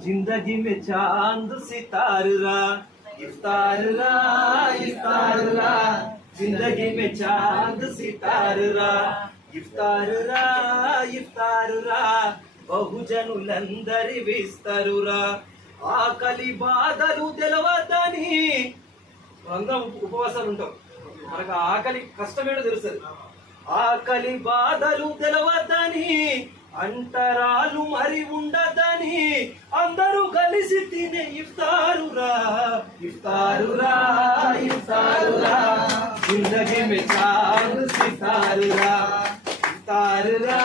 जिंदगी में चांद सितारा इफ्तारा इफ्तारा जिंदगी में चांद सितारा ఇఫ్తారురా ఇఫ్తారురా బహుజనులందరి విస్తరురా ఆకలి బాధలు తెలవద్దని అందరం ఉపవాసాలు ఉంటాం మనకు ఆకలి కష్టమేటో తెలుస్తుంది ఆకలి బాధలు తెలవద్దని అంతరాలు మరి ఉండదని అందరూ కలిసి తినే ఇఫ్తారురా. ఇఫ్తారురా ఇఫ్తారురా. జిందగీ మే చాంద్ సితారురా. ఇఫ్తారురా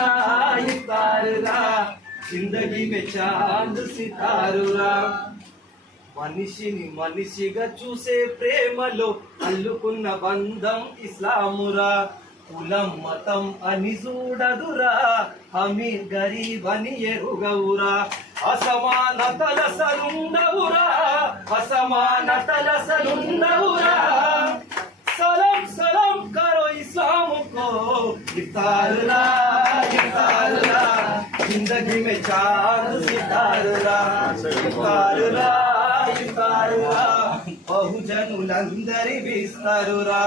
ఇఫ్తారురా. జిందగీ మే చాంద్ సితారురా. మనిషిని మనిషిగా చూసే ప్రేమలో అల్లుకున్న బంధం ఇస్లామురా. కులం మతం అని చూడదురా అమీర్ గరీబ్ అని ఎరుగవురా. అసమానతల సలుండవురా అసమానతల సలుండవురా సలం సలం కరో ఇస్లాముకో ఇఫ్తారులా ఇఫ్తారులా జిందగీ మే చాంద్ సితారులా ఇఫ్తారులా ఇఫ్తారులా బహుజనులందరి విస్తారురా.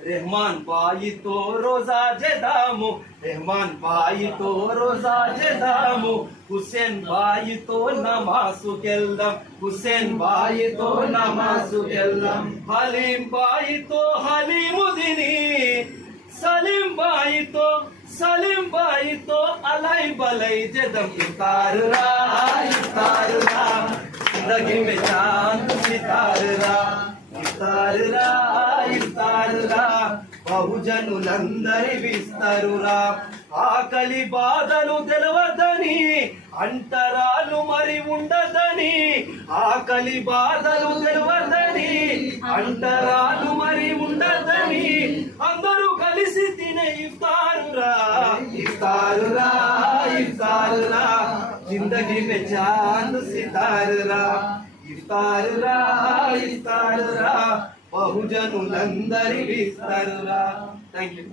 रहमान पाई तो रोजा जे दामो, रहमान पाई तो रोजा जे दामो। हुसैन भाई तो नमाजु केल्दम हुसैन भाई तो नमाजु केल्दम हलीम भाई तो हलीमुद्दीनी, सलीम भाई तो सलीम भाई तो अलाई बलई जेदम इतार रा इतार रा, ज़िंदगी में चाँद, सितार रा इतार रा। ఇఫ్తారురా బహుజనులందరి విస్తరురా. ఆకలి బాధలు తెలవదని అంటరాలు మరి ఉండదని ఆకలి బాధలు తెలవదని అంటరాలు మరి ఉండదని అందరూ కలిసి తినే ఇస్తారురా ఇస్తారురా ఇస్తారురా జిందగీ మే చాంద్ సితారురా. ఇస్తారురా ఇస్తారురా బహుజనులందరి విస్తరురా థ్యాంక్ యూ